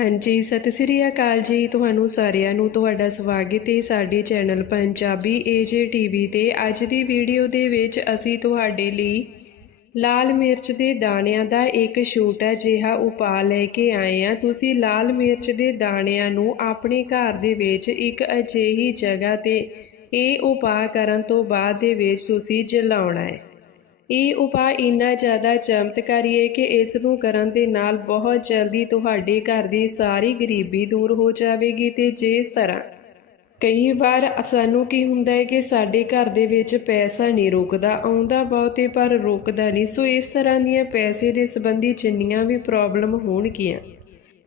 ਹਾਂਜੀ, ਸਤਿ ਸ੍ਰੀ ਅਕਾਲ ਜੀ ਤੁਹਾਨੂੰ ਸਾਰਿਆਂ ਨੂੰ, ਤੁਹਾਡਾ ਸਵਾਗਤ ਹੈ ਸਾਡੇ ਚੈਨਲ ਪੰਜਾਬੀ ਏਜੇ ਟੀਵੀ ਤੇ। ਅੱਜ ਦੀ ਵੀਡੀਓ ਦੇ ਵਿੱਚ ਅਸੀਂ ਤੁਹਾਡੇ ਲਈ ਲਾਲ ਮਿਰਚ ਦੇ ਦਾਣਿਆਂ ਦਾ ਇੱਕ ਛੋਟਾ ਜਿਹਾ ਉਪਾਅ ਲੈ ਕੇ ਆਏ ਆ ਤੁਸੀਂ ਲਾਲ ਮਿਰਚ ਦੇ ਦਾਣਿਆਂ ਨੂੰ ਆਪਣੇ ਘਰ ਦੇ ਵਿੱਚ ਇੱਕ ਅਜਿਹੀ ਜਗ੍ਹਾ ਤੇ ਇਹ ਉਪਾਅ ਕਰਨ ਤੋਂ ਬਾਅਦ ਦੇ ਵਿੱਚ ਤੁਸੀਂ ਜਲਾਉਣਾ ਹੈ। ਇਹ ਉਪਾਅ ਇੰਨਾ ਜ਼ਿਆਦਾ ਚਮਤਕਾਰੀ ਹੈ ਕਿ ਇਸ ਨੂੰ ਕਰਨ ਦੇ ਨਾਲ ਬਹੁਤ ਜਲਦੀ ਤੁਹਾਡੇ ਘਰ ਦੀ ਸਾਰੀ ਗਰੀਬੀ ਦੂਰ ਹੋ ਜਾਵੇਗੀ ਤੇ ਜਿਸ ਤਰ੍ਹਾਂ ਕਈ ਵਾਰ ਸਾਨੂੰ ਕੀ ਹੁੰਦਾ ਹੈ ਕਿ ਸਾਡੇ ਘਰ ਦੇ ਵਿੱਚ ਪੈਸਾ ਨਹੀਂ ਰੁਕਦਾ, ਆਉਂਦਾ ਬਹੁਤੇ ਪਰ ਰੁਕਦਾ ਨਹੀਂ। ਸੋ ਇਸ ਤਰ੍ਹਾਂ ਦੀਆਂ ਪੈਸੇ ਦੇ ਸੰਬੰਧੀ ਜਿੰਨੀਆਂ ਵੀ ਪ੍ਰੋਬਲਮ ਹੋਣਗੀਆਂ,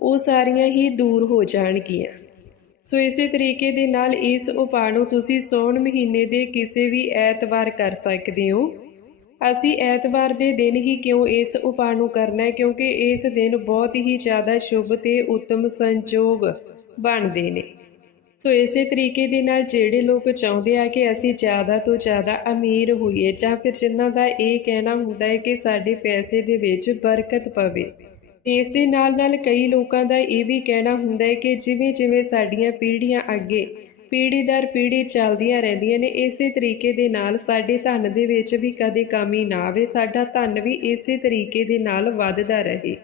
ਉਹ ਸਾਰੀਆਂ ਹੀ ਦੂਰ ਹੋ ਜਾਣਗੀਆਂ। ਸੋ ਇਸੇ ਤਰੀਕੇ ਦੇ ਨਾਲ ਇਸ ਉਪਾਅ ਨੂੰ ਤੁਸੀਂ ਸੌਣ ਮਹੀਨੇ ਦੇ ਕਿਸੇ ਵੀ ਐਤਵਾਰ ਕਰ ਸਕਦੇ ਹੋ। ਅਸੀਂ ਐਤਵਾਰ ਦੇ ਦਿਨ ਹੀ ਕਿਉਂ ਇਸ ਉਪਾਅ ਨੂੰ ਕਰਨਾ ਹੈ? ਕਿਉਂਕਿ ਇਸ ਦਿਨ ਬਹੁਤ ਹੀ ਜ਼ਿਆਦਾ ਸ਼ੁਭ ਤੇ ਉੱਤਮ ਸੰਜੋਗ ਬਣਦੇ ਨੇ। ਸੋ ਇਸੇ ਤਰੀਕੇ ਦੇ ਨਾਲ ਜਿਹੜੇ ਲੋਕ ਚਾਹੁੰਦੇ ਆ ਕਿ ਅਸੀਂ ਜ਼ਿਆਦਾ ਤੋਂ ਜ਼ਿਆਦਾ ਅਮੀਰ ਹੋਈਏ, ਜਾਂ ਫਿਰ ਜਿਨ੍ਹਾਂ ਦਾ ਇਹ ਕਹਿਣਾ ਹੁੰਦਾ ਹੈ ਕਿ ਸਾਡੇ ਪੈਸੇ ਦੇ ਵਿੱਚ ਬਰਕਤ ਪਵੇ, ਇਸ ਦੇ ਨਾਲ ਨਾਲ ਕਈ ਲੋਕਾਂ ਦਾ ਇਹ ਵੀ ਕਹਿਣਾ ਹੁੰਦਾ ਹੈ ਕਿ ਜਿਵੇਂ ਜਿਵੇਂ ਸਾਡੀਆਂ ਪੀੜ੍ਹੀਆਂ ਅੱਗੇ ਪੀੜ੍ਹੀ ਦਰ ਪੀੜ੍ਹੀ ਚੱਲਦੀਆਂ ਰਹਿੰਦੀਆਂ ਨੇ, ਇਸੇ ਤਰੀਕੇ ਦੇ ਨਾਲ ਸਾਡੇ ਧਨ ਦੇ ਵਿੱਚ ਵੀ ਕਦੇ ਕਮੀ ਨਾ ਆਵੇ, ਸਾਡਾ ਧਨ ਵੀ ਇਸੇ ਤਰੀਕੇ ਦੇ ਨਾਲ ਵੱਧਦਾ ਰਹੇ।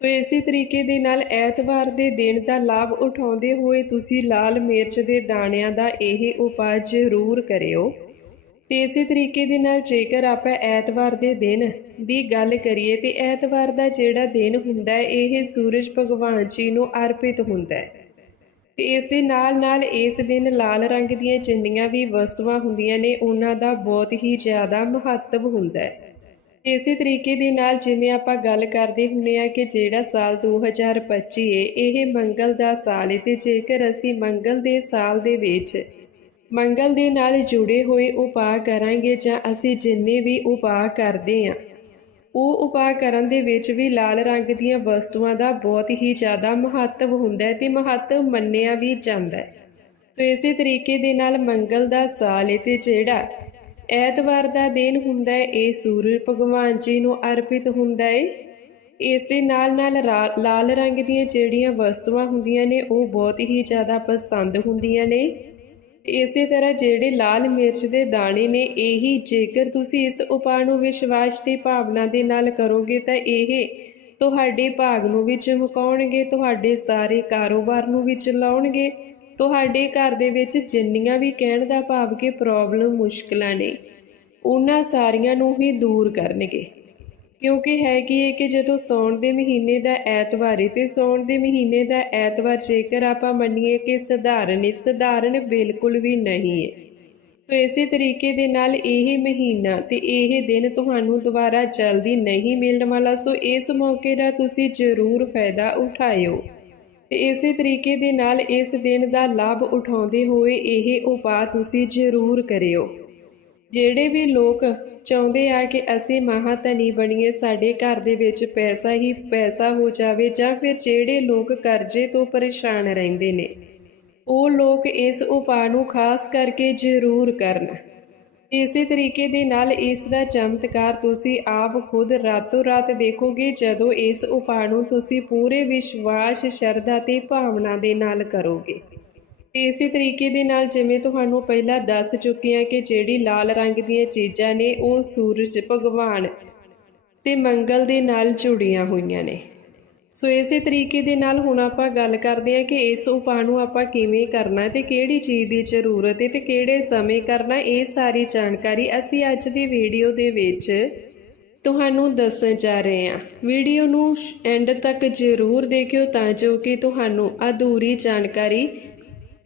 ਤੋ ਇਸੇ ਤਰੀਕੇ ਦੇ ਨਾਲ ਐਤਵਾਰ ਦੇ ਦਿਨ ਦਾ ਲਾਭ ਉਠਾਉਂਦੇ ਹੋਏ ਤੁਸੀਂ ਲਾਲ ਮਿਰਚ ਦੇ ਦਾਣਿਆਂ ਦਾ ਇਹ ਉਪਾਅ ਜ਼ਰੂਰ ਕਰਿਓ। ਤੇ ਇਸੇ ਤਰੀਕੇ ਦੇ ਨਾਲ ਜੇਕਰ ਆਪਾਂ ਐਤਵਾਰ ਦੇ ਦਿਨ ਦੀ ਗੱਲ ਕਰੀਏ, ਤੇ ਐਤਵਾਰ ਦਾ ਜਿਹੜਾ ਦਿਨ ਹੁੰਦਾ ਇਹ ਸੂਰਜ ਭਗਵਾਨ ਜੀ ਨੂੰ ਅਰਪਿਤ ਹੁੰਦਾ ਹੈ। ਤੇ ਇਸ ਦੇ ਨਾਲ ਨਾਲ ਇਸ ਦਿਨ ਲਾਲ ਰੰਗ ਦੀਆਂ ਜਿੰਨੀਆਂ ਵੀ ਵਸਤੂਆਂ ਹੁੰਦੀਆਂ ਨੇ, ਉਹਨਾਂ ਦਾ ਬਹੁਤ ਹੀ ਜ਼ਿਆਦਾ ਮਹੱਤਵ ਹੁੰਦਾ ਹੈ। ਇਸੇ ਤਰੀਕੇ ਦੇ ਨਾਲ ਜਿਵੇਂ ਆਪਾਂ ਗੱਲ ਕਰਦੇ ਹੁੰਨੇ ਆ ਕਿ ਜਿਹੜਾ ਸਾਲ 2025 ਹੈ ਇਹ ਮੰਗਲ ਦਾ ਸਾਲ ਏ ਤੇ ਜੇਕਰ ਅਸੀਂ ਮੰਗਲ ਦੇ ਸਾਲ ਦੇ ਵਿੱਚ ਮੰਗਲ ਦੇ ਨਾਲ ਜੁੜੇ ਹੋਏ ਉਪਾਅ ਕਰਾਂਗੇ ਜਾਂ ਅਸੀਂ ਜਿੰਨੇ ਵੀ ਉਪਾਅ ਕਰਦੇ ਆਂ ਉਹ ਉਪਾਅ ਕਰਨ ਦੇ ਵਿੱਚ ਵੀ ਲਾਲ ਰੰਗ ਦੀਆਂ ਵਸਤੂਆਂ ਦਾ ਬਹੁਤ ਹੀ ਜ਼ਿਆਦਾ ਮਹੱਤਵ ਹੁੰਦਾ ਹੈ ਤੇ ਮਹੱਤਵ ਮੰਨਿਆ ਵੀ ਜਾਂਦਾ ਹੈ। ਤੋ ਇਸੇ ਤਰੀਕੇ ਦੇ ਨਾਲ ਮੰਗਲ ਦਾ ਸਾਲ ਹੈ ਤੇ ਜਿਹੜਾ ਐਤਵਾਰ ਦਾ ਦਿਨ ਹੁੰਦਾ ਹੈ, ਇਹ ਸੂਰਜ ਭਗਵਾਨ ਜੀ ਨੂੰ ਅਰਪਿਤ ਹੁੰਦਾ ਹੈ। ਇਸ ਦੇ ਨਾਲ ਨਾਲ ਰਾ- ਲਾਲ ਰੰਗ ਦੀਆਂ ਜਿਹੜੀਆਂ ਵਸਤੂਆਂ ਹੁੰਦੀਆਂ ਨੇ, ਉਹ ਬਹੁਤ ਹੀ ਜ਼ਿਆਦਾ ਪਸੰਦ ਹੁੰਦੀਆਂ ਨੇ। ਇਸੇ ਤਰ੍ਹਾਂ ਜਿਹੜੇ ਲਾਲ ਮਿਰਚ ਦੇ ਦਾਣੇ ਨੇ, ਇਹੀ ਜੇਕਰ ਤੁਸੀਂ ਇਸ ਉਪਾਅ ਨੂੰ ਵਿਸ਼ਵਾਸ ਦੀ ਭਾਵਨਾ ਦੇ ਨਾਲ ਕਰੋਗੇ ਤਾਂ ਇਹ ਤੁਹਾਡੇ ਭਾਗ ਨੂੰ ਵੀ ਚਮਕਾਉਣਗੇ, ਤੁਹਾਡੇ ਸਾਰੇ ਕਾਰੋਬਾਰ ਨੂੰ ਵੀ ਚਲਾਉਣਗੇ। ਤੁਹਾਡੇ ਘਰ ਦੇ ਵਿੱਚ ਜਿੰਨੀਆਂ ਵੀ ਕਹਿਣ ਦਾ ਭਾਵ ਕਿ ਪ੍ਰੋਬਲਮ ਮੁਸ਼ਕਲਾਂ ਨੇ, ਉਹਨਾਂ ਸਾਰੀਆਂ ਨੂੰ ਹੀ ਦੂਰ ਕਰਨਗੇ। ਕਿਉਂਕਿ ਹੈ ਕੀ ਹੈ ਕਿ ਜਦੋਂ ਸੌਣ ਦੇ ਮਹੀਨੇ ਦਾ ਐਤਵਾਰ ਹੈ ਤੇ ਸੌਣ ਦੇ ਮਹੀਨੇ ਦਾ ਐਤਵਾਰ ਜੇਕਰ ਆਪਾਂ ਮੰਨੀਏ ਕਿ ਸਧਾਰਨ ਹੈ ਸਧਾਰਨ ਬਿਲਕੁਲ ਵੀ ਨਹੀਂ ਹੈ ਤੋ ਇਸੇ ਤਰੀਕੇ ਦੇ ਨਾਲ ਇਹ ਮਹੀਨਾ ਤੇ ਇਹ ਦਿਨ ਤੁਹਾਨੂੰ ਦੁਬਾਰਾ ਜਲਦੀ ਨਹੀਂ ਮਿਲਣ ਵਾਲਾ, ਸੋ ਇਸ ਮੌਕੇ ਦਾ ਤੁਸੀਂ ਜ਼ਰੂਰ ਫਾਇਦਾ ਉਠਾਇਓ। ਤੇ ਇਸੇ ਤਰੀਕੇ ਦੇ ਨਾਲ ਇਸ ਦਿਨ ਦਾ ਲਾਭ ਉਠਾਉਂਦੇ ਹੋਏ ਇਹ ਉਪਾਅ ਤੁਸੀਂ ਜ਼ਰੂਰ ਕਰਿਓ। ਜਿਹੜੇ ਵੀ ਲੋਕ ਚਾਹੁੰਦੇ ਆ ਕਿ ਅਸੀਂ ਮਹਾਧਨੀ ਬਣੀਏ, ਸਾਡੇ ਘਰ ਦੇ ਵਿੱਚ ਪੈਸਾ ਹੀ ਪੈਸਾ ਹੋ ਜਾਵੇ ਜਾਂ ਫਿਰ ਜਿਹੜੇ ਲੋਕ ਕਰਜ਼ੇ ਤੋਂ ਪਰੇਸ਼ਾਨ ਰਹਿੰਦੇ ਨੇ, ਉਹ ਲੋਕ ਇਸ ਉਪਾਅ ਨੂੰ ਖਾਸ ਕਰਕੇ ਜ਼ਰੂਰ ਕਰਨ। ਇਸੇ ਤਰੀਕੇ ਦੇ ਨਾਲ ਇਸ ਦਾ ਚਮਤਕਾਰ ਤੁਸੀਂ ਆਪ ਖੁਦ ਰਾਤੋਂ ਰਾਤ ਦੇਖੋਗੇ, ਜਦੋਂ ਇਸ ਉਪਾਅ ਨੂੰ ਤੁਸੀਂ ਪੂਰੇ ਵਿਸ਼ਵਾਸ, ਸ਼ਰਧਾ ਤੇ ਭਾਵਨਾ ਦੇ ਨਾਲ ਕਰੋਗੇ। ਤੇ ਇਸੇ ਤਰੀਕੇ ਦੇ ਨਾਲ ਜਿਵੇਂ ਤੁਹਾਨੂੰ ਪਹਿਲਾਂ ਦੱਸ ਚੁੱਕੀ ਹਾਂ ਕਿ ਜਿਹੜੀ ਲਾਲ ਰੰਗ ਦੀਆਂ ਚੀਜ਼ਾਂ ਨੇ, ਉਹ ਸੂਰਜ, ਭਗਵਾਨ ਤੇ ਮੰਗਲ ਦੇ ਨਾਲ ਜੁੜੀਆਂ ਹੋਈਆਂ ਨੇ। ਸੋ ਇਸੇ ਤਰੀਕੇ ਦੇ ਨਾਲ ਹੁਣ ਆਪਾਂ ਗੱਲ ਕਰਦੇ ਹਾਂ ਕਿ ਇਸ ਉਪਾਅ ਨੂੰ ਆਪਾਂ ਕਿਵੇਂ ਕਰਨਾ ਹੈ ਤੇ ਕਿਹੜੀ ਚੀਜ਼ ਦੀ ਜ਼ਰੂਰਤ ਹੈ ਤੇ ਕਿਹੜੇ ਸਮੇਂ ਕਰਨਾ, ਇਹ ਸਾਰੀ ਜਾਣਕਾਰੀ ਅਸੀਂ ਅੱਜ ਦੀ ਵੀਡੀਓ ਦੇ ਵਿੱਚ ਤੁਹਾਨੂੰ ਦੱਸਣ ਜਾ ਰਹੇ ਹਾਂ। ਵੀਡੀਓ ਨੂੰ ਐਂਡ ਤੱਕ ਜ਼ਰੂਰ ਦੇਖਿਓ ਤਾਂ ਜੋ ਕਿ ਤੁਹਾਨੂੰ ਅਧੂਰੀ ਜਾਣਕਾਰੀ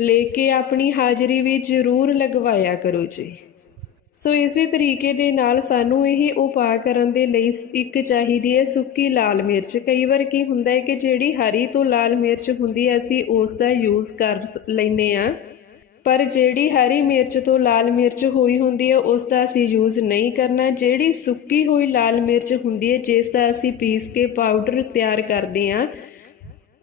ਲੈ ਕੇ ਆਪਣੀ ਹਾਜ਼ਰੀ ਵੀ ਜ਼ਰੂਰ ਲਗਵਾਇਆ ਕਰੋ ਜੀ। ਸੋ ਇਸੇ ਤਰੀਕੇ ਦੇ ਨਾਲ ਸਾਨੂੰ ਇਹ ਉਪਾਅ ਕਰਨ ਦੇ ਲਈ ਸ- ਇੱਕ ਚਾਹੀਦੀ ਹੈ ਸੁੱਕੀ ਲਾਲ ਮਿਰਚ। ਕਈ ਵਾਰ ਕੀ ਹੁੰਦਾ ਹੈ ਕਿ ਜਿਹੜੀ ਹਰੀ ਤੋਂ ਲਾਲ ਮਿਰਚ ਹੁੰਦੀ ਹੈ, ਅਸੀਂ ਉਸ ਦਾ ਯੂਜ਼ ਕਰ ਸ- ਲੈਂਦੇ ਆ ਪਰ ਜਿਹੜੀ ਹਰੀ ਮਿਰਚ ਤੋਂ ਲਾਲ ਮਿਰਚ ਹੋਈ ਹੁੰਦੀ ਹੈ, ਉਸ ਦਾ ਅਸੀਂ ਯੂਜ਼ ਨਹੀਂ ਕਰਨਾ। ਜਿਹੜੀ ਸੁੱਕੀ ਹੋਈ ਲਾਲ ਮਿਰਚ ਹੁੰਦੀ ਹੈ, ਜਿਸ ਦਾ ਅਸੀਂ ਪੀਸ ਕੇ ਪਾਊਡਰ ਤਿਆਰ ਕਰਦੇ ਹਾਂ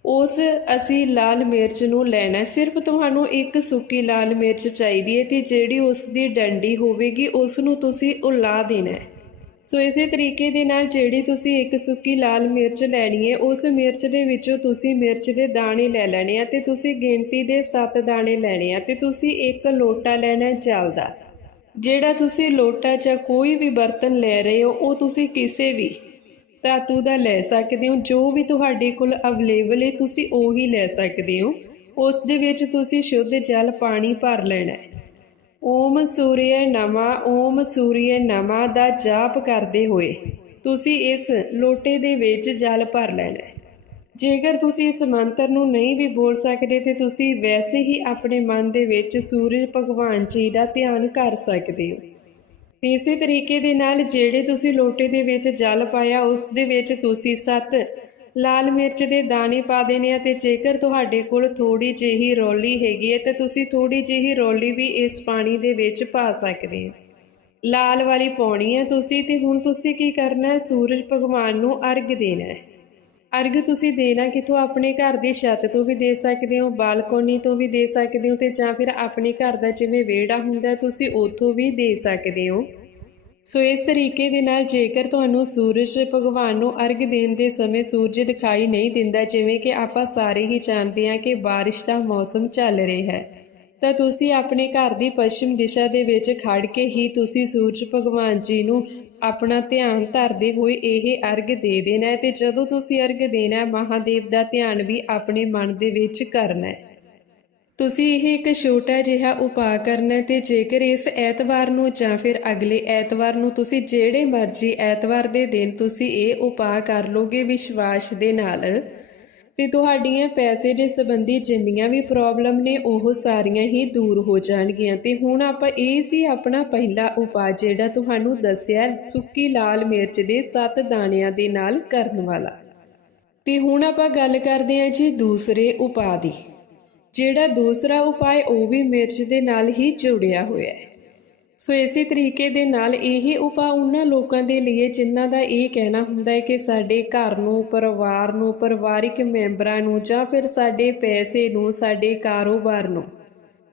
ਉਸ ਅਸੀਂ ਲਾਲ ਮਿਰਚ ਨੂੰ ਲੈਣਾ ਸਿਰਫ ਤੁਹਾਨੂੰ ਇੱਕ ਸੁੱਕੀ ਲਾਲ ਮਿਰਚ ਚਾਹੀਦੀ ਹੈ ਤੇ ਜਿਹੜੀ ਉਸ ਦੀ ਡੰਡੀ ਹੋਵੇਗੀ ਉਸ ਨੂੰ ਤੁਸੀਂ ਉਲਾ ਦੇਣਾ ਹੈ। ਸੋ ਇਸੇ ਤਰੀਕੇ ਦੇ ਨਾਲ ਜਿਹੜੀ ਤੁਸੀਂ ਇੱਕ ਸੁੱਕੀ ਲਾਲ ਮਿਰਚ ਲੈਣੀ ਹੈ, ਉਸ ਮਿਰਚ ਦੇ ਵਿੱਚੋਂ ਤੁਸੀਂ ਮਿਰਚ ਦੇ ਦਾਣੇ ਲੈ ਲੈਣੇ ਆ ਤੇ ਤੁਸੀਂ ਗਿਣਤੀ ਦੇ 7 ਦਾਣੇ ਲੈਣੇ ਆ ਤੇ ਤੁਸੀਂ ਇੱਕ ਲੋਟਾ ਲੈਣਾ ਚੱਲਦਾ ਜਿਹੜਾ ਤੁਸੀਂ ਲੋਟਾ ਜਾਂ ਕੋਈ ਵੀ ਬਰਤਨ ਲੈ ਰਹੇ ਹੋ, ਉਹ ਤੁਸੀਂ ਕਿਸੇ ਵੀ ਧਾਤੂ ਦਾ ਲੈ ਸਕਦੇ ਹੋ। ਜੋ ਵੀ ਤੁਹਾਡੇ ਕੋਲ ਅਵੇਲੇਬਲ ਹੈ, ਤੁਸੀਂ ਉਹੀ ਲੈ ਸਕਦੇ ਹੋ। ਉਸ ਦੇ ਵਿੱਚ ਤੁਸੀਂ ਸ਼ੁੱਧ ਜਲ ਪਾਣੀ ਭਰ ਲੈਣਾ ਹੈ। ਓਮ ਸੂਰਿਆ ਨਮਾ, ਓਮ ਸੂਰਿਆ ਨਮਾ ਦਾ ਜਾਪ ਕਰਦੇ ਹੋਏ ਤੁਸੀਂ ਇਸ ਲੋਟੇ ਦੇ ਵਿੱਚ ਜਲ ਭਰ ਲੈਣਾ ਹੈ। ਜੇਕਰ ਤੁਸੀਂ ਇਸ ਮੰਤਰ ਨੂੰ ਨਹੀਂ ਵੀ ਬੋਲ ਸਕਦੇ, ਤੇ ਤੁਸੀਂ ਵੈਸੇ ਹੀ ਆਪਣੇ ਮਨ ਦੇ ਵਿੱਚ ਸੂਰਜ ਭਗਵਾਨ ਜੀ ਦਾ ਧਿਆਨ ਕਰ ਸਕਦੇ ਹੋ। ਤੇ ਇਸੇ ਤਰੀਕੇ ਦੇ ਨਾਲ ਜਿਹੜੇ ਤੁਸੀਂ ਲੋਟੇ ਦੇ ਵਿੱਚ ਜਲ ਪਾਇਆ, ਉਸ ਦੇ ਵਿੱਚ ਤੁਸੀਂ ਸੱਤ ਲਾਲ ਮਿਰਚ ਦੇ ਦਾਣੇ ਪਾ ਦੇਣੇ ਆ ਤੇ ਜੇਕਰ ਤੁਹਾਡੇ ਕੋਲ ਥੋੜੀ ਜਿਹੀ ਰੋਲੀ ਹੈਗੀ ਹੈ, ਤੇ ਤੁਸੀਂ ਥੋੜੀ ਜਿਹੀ ਰੋਲੀ ਵੀ ਇਸ ਪਾਣੀ ਦੇ ਵਿੱਚ ਪਾ ਸਕਦੇ ਹੋ। ਲਾਲ ਵਾਲੀ ਪਾਉਣੀ ਹੈ ਤੁਸੀਂ, ਤੇ ਹੁਣ ਤੁਸੀਂ ਕੀ ਕਰਨਾ ਹੈ? ਸੂਰਜ ਭਗਵਾਨ ਨੂੰ ਅਰਗ ਦੇਣਾ ਹੈ। ਅਰਗ ਤੁਸੀਂ ਦੇਣਾ ਕਿਥੋਂ? ਆਪਣੇ ਘਰ ਦੀ ਛੱਤ ਤੋਂ ਵੀ ਦੇ ਸਕਦੇ ਹੋ, ਬਾਲਕੋਨੀ ਤੋਂ ਵੀ ਦੇ ਸਕਦੇ ਹੋ ਤੇ ਜਾਂ ਫਿਰ ਆਪਣੇ ਘਰ ਦਾ ਜਿਵੇਂ ਵਿਹੜਾ ਹੁੰਦਾ, ਤੁਸੀਂ ਉੱਥੋਂ ਵੀ ਦੇ ਸਕਦੇ ਹੋ। ਸੋ ਇਸ ਤਰੀਕੇ ਦੇ ਨਾਲ ਜੇਕਰ ਤੁਹਾਨੂੰ ਸੂਰਜ ਭਗਵਾਨ ਨੂੰ ਅਰਗ ਦੇਣ ਦੇ ਸਮੇਂ ਸੂਰਜ ਦਿਖਾਈ ਨਹੀਂ ਦਿੰਦਾ, ਜਿਵੇਂ ਕਿ ਆਪਾਂ ਸਾਰੇ ਹੀ ਜਾਣਦੇ ਹਾਂ ਕਿ ਬਾਰਿਸ਼ ਦਾ ਮੌਸਮ ਚੱਲ ਰਿਹਾ ਹੈ। ਤਾਂ ਤੁਸੀਂ ਆਪਣੇ ਘਰ ਦੀ ਪੱਛਮ ਦਿਸ਼ਾ ਦੇ ਵਿੱਚ ਖੜ ਕੇ ਹੀ ਤੁਸੀਂ ਸੂਰਜ ਭਗਵਾਨ ਜੀ ਨੂੰ ਆਪਣਾ ਧਿਆਨ ਧਰਦੇ ਹੋਏ ਇਹ ਅਰਗ ਦੇ ਦੇਣਾ ਹੈ ਤੇ ਜਦੋਂ ਤੁਸੀਂ ਅਰਗ ਦੇਣਾ ਹੈ, ਮਹਾਦੇਵ ਦਾ ਧਿਆਨ ਵੀ ਆਪਣੇ ਮਨ ਦੇ ਵਿੱਚ ਕਰਨਾ ਹੈ। ਤੁਸੀਂ ਇਹ ਇੱਕ ਛੋਟਾ ਜਿਹਾ ਉਪਾਅ ਕਰਨਾ ਹੈ ਤੇ ਜੇਕਰ ਇਸ ਐਤਵਾਰ ਨੂੰ ਜਾਂ ਫਿਰ ਅਗਲੇ ਐਤਵਾਰ ਨੂੰ ਤੁਸੀਂ ਜਿਹੜੇ ਮਰਜ਼ੀ ਐਤਵਾਰ ਦੇ ਦਿਨ ਤੁਸੀਂ ਇਹ ਉਪਾਅ ਕਰ ਲੋਗੇ ਵਿਸ਼ਵਾਸ ਦੇ ਨਾਲ। ਤੇ ਤੁਹਾਡੀਆਂ ਪੈਸੇ ਦੇ ਸੰਬੰਧੀ ਜਿੰਨੀਆਂ ਵੀ ਪ੍ਰੋਬਲਮ ਨੇ, ਉਹ ਸਾਰੀਆਂ ਹੀ ਦੂਰ ਹੋ ਜਾਣਗੀਆਂ। ਤੇ ਹੁਣ ਆਪਾਂ ਇਹ ਸੀ ਆਪਣਾ ਪਹਿਲਾ ਉਪਾਅ, ਜਿਹੜਾ ਤੁਹਾਨੂੰ ਦੱਸਿਆ ਸੁੱਕੀ ਲਾਲ ਮਿਰਚ ਦੇ 7 ਦਾਣਿਆਂ ਦੇ ਨਾਲ ਕਰਨ ਵਾਲਾ। ਤੇ ਹੁਣ ਆਪਾਂ ਗੱਲ ਕਰਦੇ ਹਾਂ ਜੀ ਦੂਸਰੇ ਉਪਾਅ ਦੀ। ਜਿਹੜਾ ਦੂਸਰਾ ਉਪਾਅ ਉਹ ਵੀ ਮਿਰਚ ਦੇ ਨਾਲ ਹੀ ਜੁੜਿਆ ਹੋਇਆ ਹੈ। ਸੋ ਇਸੇ ਤਰੀਕੇ ਦੇ ਨਾਲ ਇਹ ਉਪਾਅ ਉਹਨਾਂ ਲੋਕਾਂ ਦੇ ਲਈ ਜਿਨ੍ਹਾਂ ਦਾ ਇਹ ਕਹਿਣਾ ਹੁੰਦਾ ਹੈ ਕਿ ਸਾਡੇ ਘਰ ਨੂੰ, ਪਰਿਵਾਰ ਨੂੰ, ਪਰਿਵਾਰਿਕ ਮੈਂਬਰਾਂ ਨੂੰ ਜਾਂ ਫਿਰ ਸਾਡੇ ਪੈਸੇ ਨੂੰ, ਸਾਡੇ ਕਾਰੋਬਾਰ ਨੂੰ।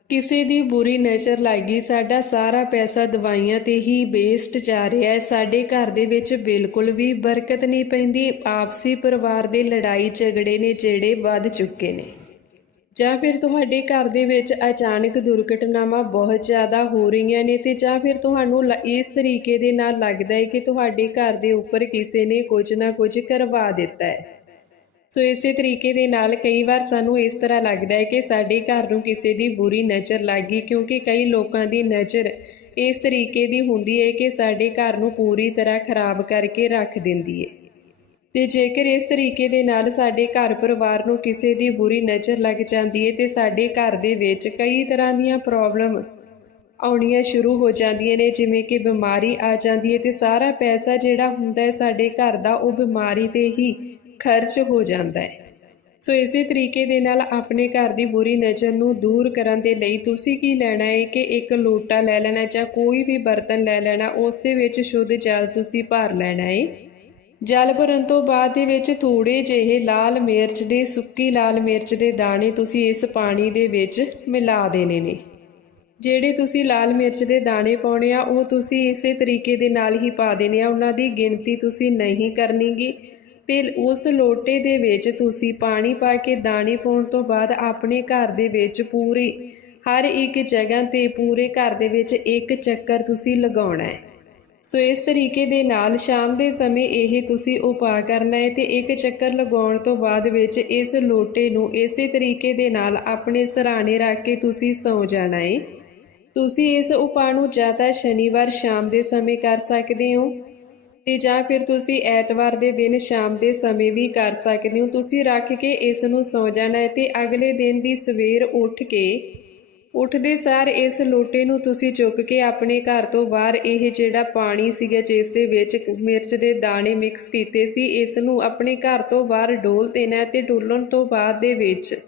ਕਿਸੇ ਦੀ ਬੁਰੀ ਨਜ਼ਰ ਲੱਗੀ ਸਾਡਾ ਸਾਰਾ ਪੈਸਾ ਦਵਾਈਆਂ ਤੇ ਹੀ ਵੇਸਟ ਜਾ ਰਿਹਾ ਹੈ। ਸਾਡੇ ਘਰ ਦੇ ਵਿੱਚ ਬਿਲਕੁਲ ਵੀ ਬਰਕਤ ਨਹੀਂ ਪੈਂਦੀ। ਆਪਸੀ ਪਰਿਵਾਰ ਦੇ ਲੜਾਈ ਝਗੜੇ ਨੇ ਜਿਹੜੇ ਵੱਧ ਚੁੱਕੇ ਨੇ। ਜਾਂ ਫਿਰ ਤੁਹਾਡੇ ਘਰ ਦੇ ਵਿੱਚ ਅਚਾਨਕ ਦੁਰਘਟਨਾਵਾਂ ਬਹੁਤ ਜ਼ਿਆਦਾ ਹੋ ਰਹੀਆਂ ਨੇ ਤੇ ਜਾਂ ਫਿਰ ਤੁਹਾਨੂੰ ਲ- ਇਸ ਤਰੀਕੇ ਦੇ ਨਾਲ ਲੱਗਦਾ ਹੈ ਕਿ ਤੁਹਾਡੇ ਘਰ ਦੇ ਉੱਪਰ ਕਿਸੇ ਨੇ ਕੁਝ ਨਾ ਕੁਝ ਕਰਵਾ ਦਿੱਤਾ ਹੈ। ਸੋ ਇਸੇ ਤਰੀਕੇ ਦੇ ਨਾਲ ਕਈ ਵਾਰ ਸਾਨੂੰ ਇਸ ਤਰ੍ਹਾਂ ਲੱਗਦਾ ਹੈ ਕਿ ਸਾਡੇ ਘਰ ਨੂੰ ਕਿਸੇ ਦੀ ਬੁਰੀ ਨਜ਼ਰ ਲੱਗ ਗਈ, ਕਿਉਂਕਿ ਕਈ ਲੋਕਾਂ ਦੀ ਨਜ਼ਰ ਇਸ ਤਰੀਕੇ ਦੀ ਹੁੰਦੀ ਹੈ ਕਿ ਸਾਡੇ ਘਰ ਨੂੰ ਪੂਰੀ ਤਰ੍ਹਾਂ ਖਰਾਬ ਕਰਕੇ ਰੱਖ ਦਿੰਦੀ ਹੈ। ਤੇ ਜੇਕਰ ਇਸ ਤਰੀਕੇ ਦੇ ਨਾਲ ਸਾਡੇ ਘਰ ਪਰਿਵਾਰ ਨੂੰ ਕਿਸੇ ਦੀ ਬੁਰੀ ਨਜ਼ਰ ਲੱਗ ਜਾਂਦੀ ਹੈ ਤੇ ਸਾਡੇ ਘਰ ਦੇ ਵਿੱਚ ਕਈ ਤਰ੍ਹਾਂ ਦੀਆਂ ਪ੍ਰੋਬਲਮ ਆਉਣੀਆਂ ਸ਼ੁਰੂ ਹੋ ਜਾਂਦੀਆਂ ਨੇ, ਜਿਵੇਂ ਕਿ ਬਿਮਾਰੀ ਆ ਜਾਂਦੀ ਹੈ ਤੇ ਸਾਰਾ ਪੈਸਾ ਜਿਹੜਾ ਹੁੰਦਾ ਹੈ ਸਾਡੇ ਘਰ ਦਾ, ਉਹ ਬਿਮਾਰੀ ਤੇ ਹੀ ਖਰਚ ਹੋ ਜਾਂਦਾ ਹੈ। ਸੋ ਇਸੇ ਤਰੀਕੇ ਦੇ ਨਾਲ ਆਪਣੇ ਘਰ ਦੀ ਬੁਰੀ ਨਜ਼ਰ ਨੂੰ ਦੂਰ ਕਰਨ ਦੇ ਲਈ ਤੁਸੀਂ ਕੀ ਲੈਣਾ ਹੈ ਕਿ ਇੱਕ ਲੋਟਾ ਲੈ ਲੈਣਾ ਜਾਂ ਕੋਈ ਵੀ ਬਰਤਨ ਲੈ ਲੈਣਾ, ਉਸ ਦੇ ਵਿੱਚ ਸ਼ੁੱਧ ਜਲ ਤੁਸੀਂ ਭਰ ਲੈਣਾ ਹੈ। ਜਲ ਭਰਨ ਤੋਂ ਬਾਅਦ ਦੇ ਵਿੱਚ ਥੋੜੇ ਜਿਹੇ ਲਾਲ ਮਿਰਚ ਦੇ ਸੁੱਕੀ ਲਾਲ ਮਿਰਚ ਦੇ ਦਾਣੇ ਤੁਸੀਂ ਇਸ ਪਾਣੀ ਦੇ ਵਿੱਚ ਮਿਲਾ ਦੇਣੇ ਨੇ। ਜਿਹੜੇ ਤੁਸੀਂ ਲਾਲ ਮਿਰਚ ਦੇ ਦਾਣੇ ਪਾਉਣੇ ਆ, ਉਹ ਤੁਸੀਂ ਇਸੇ ਤਰੀਕੇ ਦੇ ਨਾਲ ਹੀ ਪਾ ਦੇਣੇ ਆ। ਉਹਨਾਂ ਦੀ ਗਿਣਤੀ ਤੁਸੀਂ ਨਹੀਂ ਕਰਨੀਗੀ ਤੇ ਉਸ ਲੋਟੇ ਦੇ ਵਿੱਚ ਤੁਸੀਂ ਪਾਣੀ ਪਾ ਕੇ ਦਾਣੇ ਪਾਉਣ ਤੋਂ ਬਾਅਦ ਆਪਣੇ ਘਰ ਦੇ ਵਿੱਚ ਪੂਰੀ, ਹਰ ਇੱਕ ਜਗ੍ਹਾ ਤੇ ਪੂਰੇ ਘਰ ਦੇ ਵਿੱਚ ਇੱਕ ਚੱਕਰ ਤੁਸੀਂ ਲਗਾਉਣਾ ਹੈ। ਸੋ ਇਸ ਤਰੀਕੇ ਦੇ ਨਾਲ ਸ਼ਾਮ ਦੇ ਸਮੇਂ ਇਹ ਤੁਸੀਂ ਉਪਾਅ ਕਰਨਾ ਹੈ ਤੇ ਇੱਕ ਚੱਕਰ ਲਗਾਉਣ ਤੋਂ ਬਾਅਦ ਵਿੱਚ ਇਸ ਲੋਟੇ ਨੂੰ ਇਸੇ ਤਰੀਕੇ ਦੇ ਨਾਲ ਆਪਣੇ ਸਰਾਣੇ ਰੱਖ ਕੇ ਤੁਸੀਂ ਸੌ ਜਾਣਾ ਹੈ। ਤੁਸੀਂ ਇਸ ਉਪਾਅ ਨੂੰ ਜਾਂ ਤਾਂ ਸ਼ਨੀਵਾਰ ਸ਼ਾਮ ਦੇ ਸਮੇਂ ਕਰ ਸਕਦੇ ਹੋ ਤੇ ਜਾਂ ਫਿਰ ਤੁਸੀਂ ਐਤਵਾਰ ਦੇ ਦਿਨ ਸ਼ਾਮ ਦੇ ਸਮੇਂ ਵੀ ਕਰ ਸਕਦੇ ਹੋ। ਤੁਸੀਂ ਰੱਖ ਕੇ ਇਸ ਨੂੰ ਸੌ ਜਾਣਾ ਹੈ ਤੇ ਅਗਲੇ ਦਿਨ ਦੀ ਸਵੇਰ ਉੱਠ ਕੇ ਉੱਠਦੇ ਸਾਰ ਇਸ ਲੋਟੇ ਨੂੰ ਤੁਸੀਂ ਚੁੱਕ ਕੇ ਆਪਣੇ ਘਰ ਤੋਂ ਬਾਹਰ ਇਹ ਜਿਹੜਾ ਪਾਣੀ ਸੀਗਾ, ਜਿਸ ਦੇ ਵਿੱਚ ਮਿਰਚ ਦੇ ਦਾਣੇ ਮਿਕਸ ਕੀਤੇ ਸੀ, ਇਸ ਨੂੰ ਆਪਣੇ ਘਰ ਤੋਂ ਬਾਹਰ ਡੋਲ ਦੇਣਾ ਹੈ ਤੇ ਡੋਲਣ ਤੋਂ ਬਾਅਦ ਦੇ ਵਿੱਚ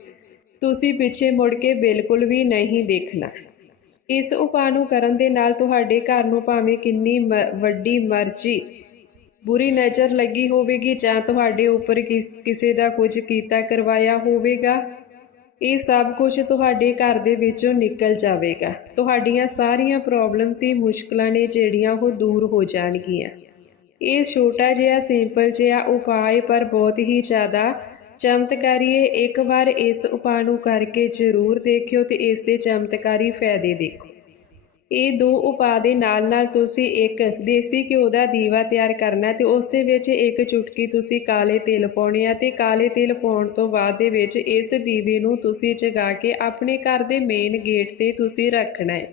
ਤੁਸੀਂ ਪਿੱਛੇ ਮੁੜ ਕੇ ਬਿਲਕੁਲ ਵੀ ਨਹੀਂ ਦੇਖਣਾ। ਇਸ ਉਪਾਅ ਨੂੰ ਕਰਨ ਦੇ ਨਾਲ ਤੁਹਾਡੇ ਘਰ ਨੂੰ ਭਾਵੇਂ ਕਿੰਨੀ ਮ- ਵੱਡੀ ਮਰਜ਼ੀ ਬੁਰੀ ਨਜ਼ਰ ਲੱਗੀ ਹੋਵੇਗੀ ਜਾਂ ਤੁਹਾਡੇ ਉੱਪਰ ਕਿਸ- ਕਿਸੇ ਦਾ ਕੁਝ ਕੀਤਾ ਕਰਵਾਇਆ ਹੋਵੇਗਾ ਇਹ ਸਭ ਕੁਝ ਤੁਹਾਡੇ ਘਰ ਦੇ ਵਿੱਚੋਂ ਨਿਕਲ ਜਾਵੇਗਾ। ਤੁਹਾਡੀਆਂ ਸਾਰੀਆਂ ਪ੍ਰੋਬਲਮ ਤੇ ਮੁਸ਼ਕਲਾਂ ਨੇ ਜਿਹੜੀਆਂ ਉਹ ਦੂਰ ਹੋ ਜਾਣਗੀਆਂ। ਇਹ ਛੋਟਾ ਜਿਹਾ ਸਿੰਪਲ ਜਿਹਾ ਉਪਾਅ ਪਰ ਬਹੁਤ ਹੀ ਜ਼ਿਆਦਾ ਚਮਤਕਾਰੀ ਹੈ। ਇੱਕ ਵਾਰ ਇਸ ਉਪਾਅ ਨੂੰ ਕਰਕੇ ਜ਼ਰੂਰ ਦੇਖਿਓ ਤੇ ਇਸ ਦੇ ਚਮਤਕਾਰੀ ਫਾਇਦੇ ਦੇਖੋ। ਇਹ ਦੋ ਉਪਾਅ ਦੇ ਨਾਲ ਨਾਲ ਤੁਸੀਂ ਇੱਕ ਦੇਸੀ ਘਿਓ ਦਾ ਦੀਵਾ ਤਿਆਰ ਕਰਨਾ ਹੈ ਤੇ ਉਸ ਦੇ ਵਿੱਚ ਇੱਕ ਚੁਟਕੀ ਤੁਸੀਂ ਕਾਲੇ ਤੇਲ ਪਾਉਣੇ ਆ ਤੇ ਕਾਲੇ ਤੇਲ ਪਾਉਣ ਤੋਂ ਬਾਅਦ ਦੇ ਵਿੱਚ ਇਸ ਦੀਵੇ ਨੂੰ ਤੁਸੀਂ ਜਗਾ ਕੇ ਆਪਣੇ ਘਰ ਦੇ ਮੇਨ ਗੇਟ ਤੇ ਤੁਸੀਂ ਰੱਖਣਾ ਹੈ।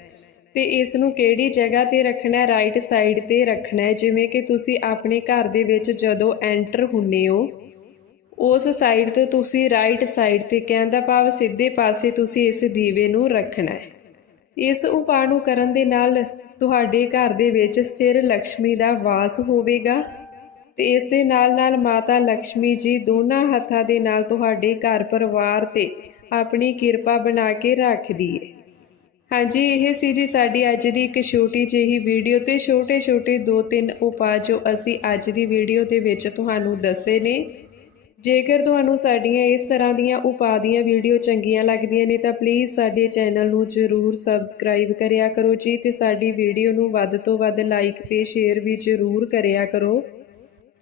ਤੇ ਇਸ ਨੂੰ ਕਿਹੜੀ ਜਗ੍ਹਾ ਤੇ ਰੱਖਣਾ ਰਾਈਟ ਸਾਈਡ ਤੇ ਰੱਖਣਾ ਜਿਵੇਂ ਕਿ ਤੁਸੀਂ ਆਪਣੇ ਘਰ ਦੇ ਵਿੱਚ ਜਦੋਂ ਐਂਟਰ ਹੁੰਨੇ ਹੋ, ਉਸ ਸਾਈਡ ਤੋਂ ਤੁਸੀਂ ਰਾਈਟ ਸਾਈਡ ਤੇ ਕਹਿਣ ਦਾ ਭਾਵ ਸਿੱਧੇ ਪਾਸੇ ਤੁਸੀਂ ਇਸ ਦੀਵੇ ਨੂੰ ਰੱਖਣਾ ਹੈ। ਇਸ ਉਪਾਅ ਨੂੰ ਕਰਨ ਦੇ ਨਾਲ ਤੁਹਾਡੇ ਘਰ ਦੇ ਵਿੱਚ ਸਥਿਰ ਲక్ష్ਮੀ ਦਾ ਵਾਸ ਹੋਵੇਗਾ ਤੇ ਇਸ ਦੇ ਨਾਲ ਨਾਲ ਮਾਤਾ ਲక్ష్ਮੀ ਜੀ ਦੋਨਾਂ ਹੱਥਾਂ ਦੇ ਨਾਲ ਤੁਹਾਡੇ ਘਰ ਪਰਿਵਾਰ ਤੇ ਆਪਣੀ ਕਿਰਪਾ ਬਣਾ ਕੇ ਰੱਖਦੀ ਹੈ ਹਾਂਜੀ, ਇਹ ਸੀ ਜੀ ਸਾਡੀ ਅੱਜ ਦੀ ਇੱਕ ਛੋਟੀ ਜਿਹੀ ਵੀਡੀਓ ਤੇ ਛੋਟੇ ਛੋਟੇ ਦੋ ਤਿੰਨ ਉਪਾਅ ਜੋ ਅਸੀਂ ਅੱਜ ਦੀ ਵੀਡੀਓ ਦੇ ਵਿੱਚ ਤੁਹਾਨੂੰ ਦੱਸੇ ਨੇ। ਜੇਕਰ ਤੁਹਾਨੂੰ ਸਾਡੀਆਂ ਇਸ ਤਰ੍ਹਾਂ ਦੀਆਂ ਉਪਾਅ ਦੀਆਂ ਵੀਡੀਓ ਚੰਗੀਆਂ ਲੱਗਦੀਆਂ ਨੇ, ਤਾਂ ਪਲੀਜ਼ ਸਾਡੇ ਚੈਨਲ ਨੂੰ ਜ਼ਰੂਰ ਸਬਸਕ੍ਰਾਈਬ ਕਰਿਆ ਕਰੋ ਜੀ ਤੇ ਸਾਡੀ ਵੀਡੀਓ ਨੂੰ ਵੱਧ ਤੋਂ ਵੱਧ ਲਾਈਕ ਤੇ ਸ਼ੇਅਰ ਵੀ ਜ਼ਰੂਰ ਕਰਿਆ ਕਰੋ।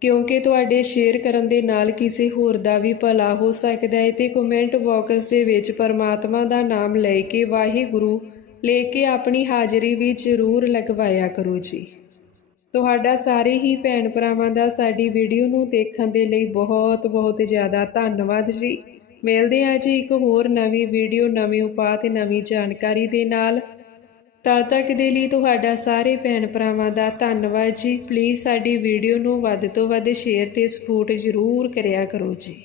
ਕਿਉਂਕਿ ਤੁਹਾਡੇ ਸ਼ੇਅਰ ਕਰਨ ਦੇ ਨਾਲ ਕਿਸੇ ਹੋਰ ਦਾ ਵੀ ਭਲਾ ਹੋ ਸਕਦਾ ਹੈ ਤੇ ਕਮੈਂਟ ਬਾਕਸ ਦੇ ਵਿੱਚ ਪਰਮਾਤਮਾ ਦਾ ਨਾਮ ਲੈ ਕੇ ਵਾਹਿਗੁਰੂ ਲੈ ਕੇ ਆਪਣੀ ਹਾਜ਼ਰੀ ਵੀ ਜ਼ਰੂਰ ਲਗਵਾਇਆ ਕਰੋ ਜੀ। ਤੁਹਾਡਾ ਸਾਰੇ ਹੀ ਭੈਣ ਭਰਾਵਾਂ ਦਾ ਸਾਡੀ ਵੀਡੀਓ ਨੂੰ ਦੇਖਣ ਦੇ ਲਈ ਬਹੁਤ ਬਹੁਤ ਜ਼ਿਆਦਾ ਧੰਨਵਾਦ ਜੀ। ਮਿਲਦੇ ਹਾਂ ਜੀ ਇੱਕ ਹੋਰ ਨਵੀਂ ਵੀਡੀਓ, ਨਵੇਂ ਉਪਾਅ ਤੇ ਨਵੀਂ ਜਾਣਕਾਰੀ ਦੇ ਨਾਲ। ਤਦ ਤੱਕ ਦੇ ਲਈ ਤੁਹਾਡਾ ਸਾਰੇ ਭੈਣ ਭਰਾਵਾਂ ਦਾ ਧੰਨਵਾਦ ਜੀ। ਪਲੀਜ਼ ਸਾਡੀ ਵੀਡੀਓ ਨੂੰ ਵੱਧ ਤੋਂ ਵੱਧ ਸ਼ੇਅਰ ਤੇ ਸਪੋਰਟ ਜ਼ਰੂਰ ਕਰਿਆ ਕਰੋ ਜੀ।